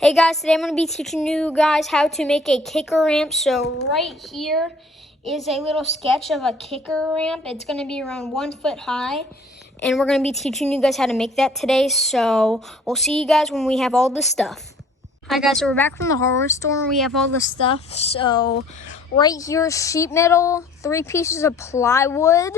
Hey guys, today I'm going to be teaching you guys how to make a kicker ramp. So right here is a little sketch of a kicker ramp. It's going to be around 1 foot high, and we're going to be teaching you guys how to make that today. So we'll see you guys when we have all the stuff. Hi guys, so we're back from the hardware store and we have all the stuff. So right here is sheet metal, 3 pieces of plywood,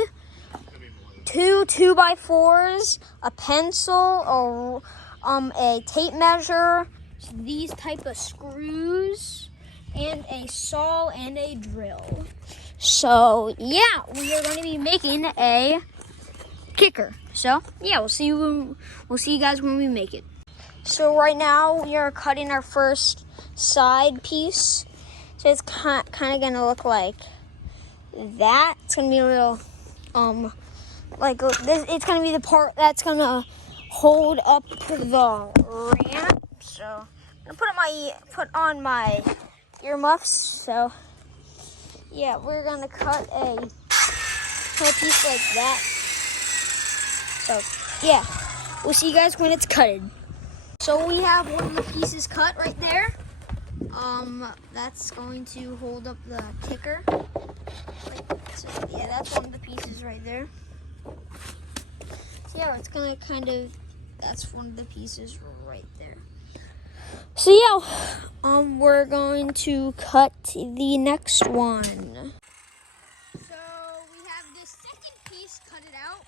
2 2x4s, a pencil, a tape measure, these type of screws, and a saw and a drill. So yeah, we are going to be making a kicker. So yeah, we'll see you guys when we make it. So right now we are cutting our first side piece. So it's kind of going to look like that. It's going to be a little like this. It's going to be the part that's going to hold up the ramp. So I'm gonna put on my earmuffs. So yeah, we're gonna cut a piece like that. So yeah, we'll see you guys when it's cutted. So we have one of the pieces cut right there. That's going to hold up the kicker. So yeah, that's one of the pieces right there. So yeah, it's gonna that's one of the pieces right there. So yeah, we're going to cut the next one. So we have this second piece cut it out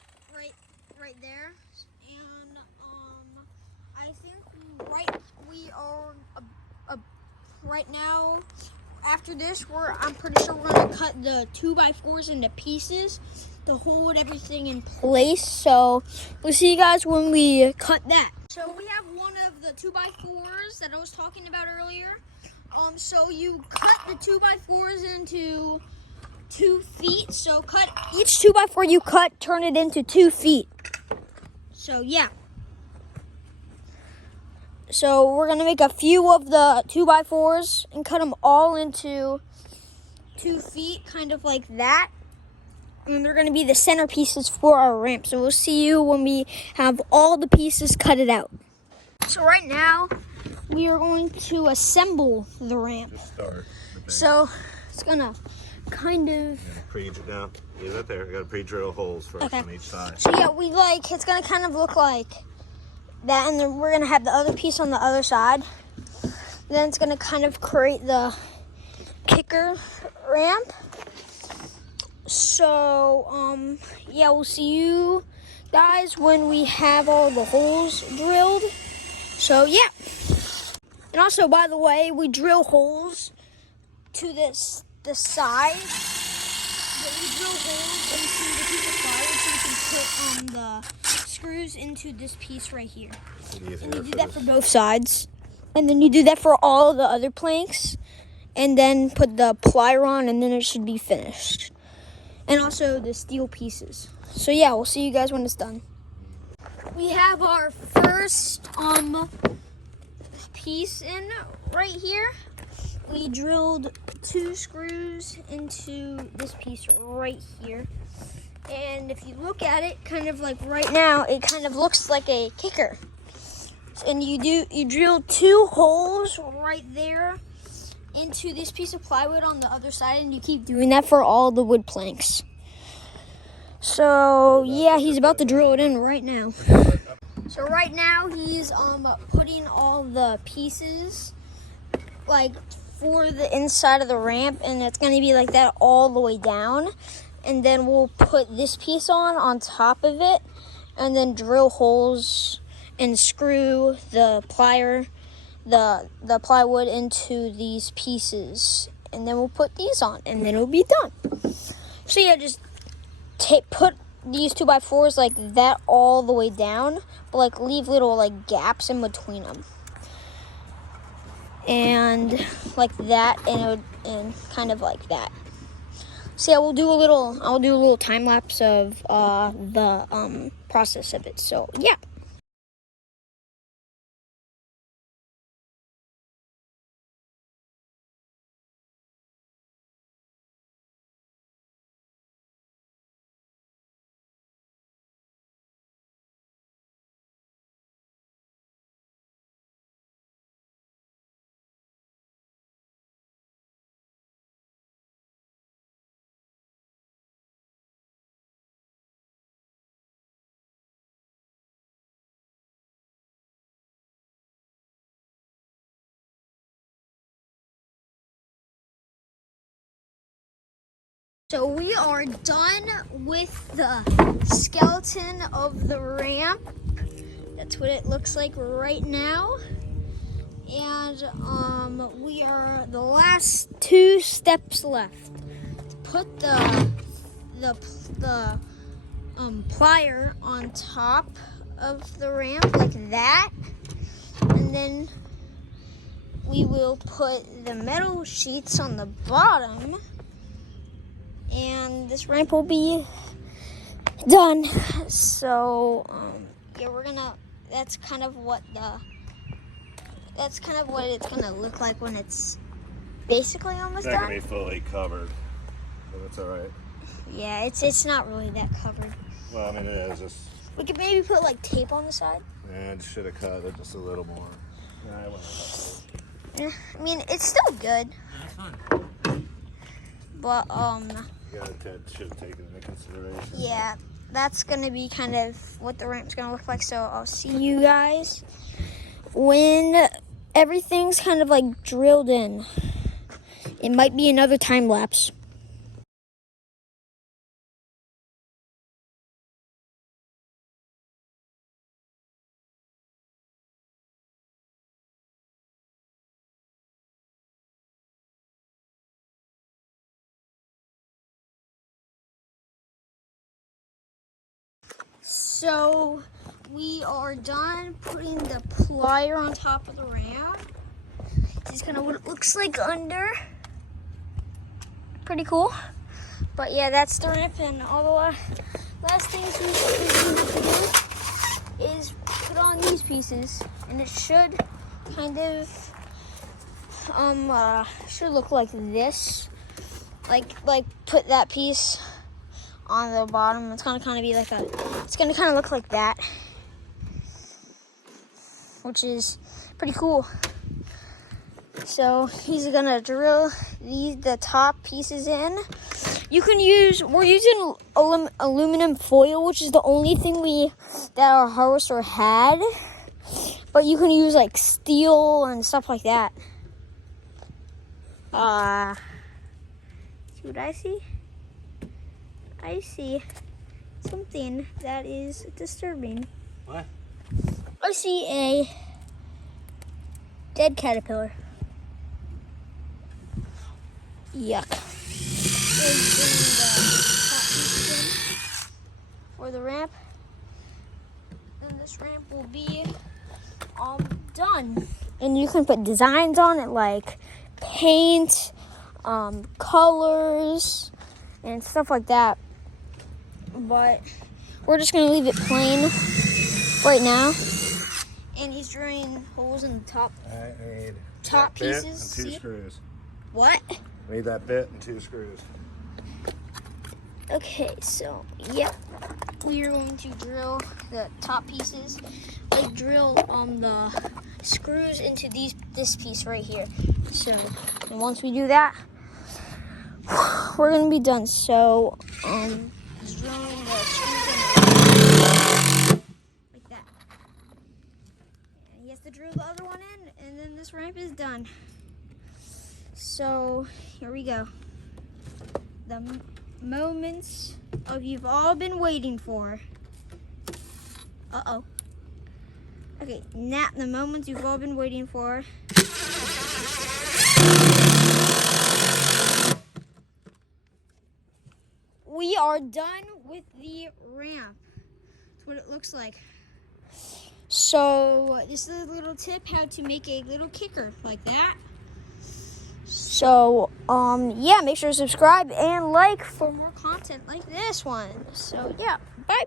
right there, and I think we are right now. After this, I'm pretty sure we're gonna cut the 2x4s into pieces to hold everything in place. So we'll see you guys when we cut that. So we have one of the 2x4s that I was talking about earlier. So you cut the 2x4s into 2 feet. So cut each 2x4 you cut, turn it into 2 feet. So yeah. So we're gonna make a few of the 2x4s and cut them all into 2 feet, kind of like that. And they're gonna be the centerpieces for our ramp. So we'll see you when we have all the pieces cut it out. So right now, we are going to assemble the ramp. Just start. So it's gonna kind of Now, leave that there. I gotta pre-drill holes first on each side. So yeah, it's gonna kind of look like that, and then we're gonna have the other piece on the other side. Then it's gonna kind of create the kicker ramp. So yeah, we'll see you guys when we have all the holes drilled. So yeah. And also, by the way, we drill holes to the side. But we drill holes into the piece of plywood so we can put the screws into this piece right here. And you do that for both sides. And then you do that for all the other planks. And then put the plier on, and then it should be finished. And also the steel pieces. So yeah, we'll see you guys when it's done. We have our first piece in right here. We drilled 2 screws into this piece right here. And if you look at it, kind of like right now, it kind of looks like a kicker. And you drill 2 holes right there into this piece of plywood on the other side, and you keep doing that for all the wood planks. So yeah, he's about to drill it in right now. So right now he's putting all the pieces like for the inside of the ramp, and it's going to be like that all the way down. And then we'll put this piece on top of it, and then drill holes and screw the plier, the plywood into these pieces, and then we'll put these on, and then it'll be done. So yeah, just put these 2x4s like that all the way down, but like leave little like gaps in between them, and like that, and kind of like that. So yeah, I'll do a little time lapse of the process of it. So yeah. So we are done with the skeleton of the ramp. That's what it looks like right now. And we are the last 2 steps left. Put the plier on top of the ramp like that, and then we will put the metal sheets on the bottom, and this ramp will be done. So yeah, that's kind of what it's gonna look like when it's basically almost It's not done. gonna be fully covered, but that's all right. Yeah, it's not really that covered. Well, I mean, it is just. We could maybe put like tape on the side. And should have cut it just a little more. Nah, I wouldn't have cut Yeah, I mean, it's still good, it. That's fine. but Yeah, Ted should have taken it into consideration. yeah, that's gonna be kind of what the ramp's gonna look like. So I'll see you guys when everything's kind of like drilled in. It might be another time lapse. So we are done putting the plier on top of the ramp. This is kind of what it looks like under. Pretty cool. But yeah, that's the ramp, and all the last things we have to do is put on these pieces, and it should kind of should look like this. Like put that piece on the bottom. It's gonna kind of be like it's gonna kind of look like that, which is pretty cool. So he's gonna drill the top pieces in. We're using aluminum foil, which is the only thing that our harvester had. But you can use like steel and stuff like that. See what I see? I see something that is disturbing. What? I see a dead caterpillar. Yuck. For the ramp. And this ramp will be done. And you can put designs on it like paint, colors, and stuff like that. But we're just gonna leave it plain right now. And he's drilling holes in the top I need top that bit pieces. and 2 See? screws. What? I need that bit and 2 screws. Okay, so yep, we are going to drill the top pieces. Like drill the screws into this piece right here. So, and once we do that, we're gonna be done. So, just drilling the screws in like that. And he has to drill the other one in, and then this ramp is done. So here we go. The moments you've all been waiting for. Uh-oh. Okay, now the moments you've all been waiting for. We are done with the ramp. That's what it looks like. So this is a little tip how to make a little kicker like that. So, yeah, make sure to subscribe and like for more content like this one. So, yeah, bye.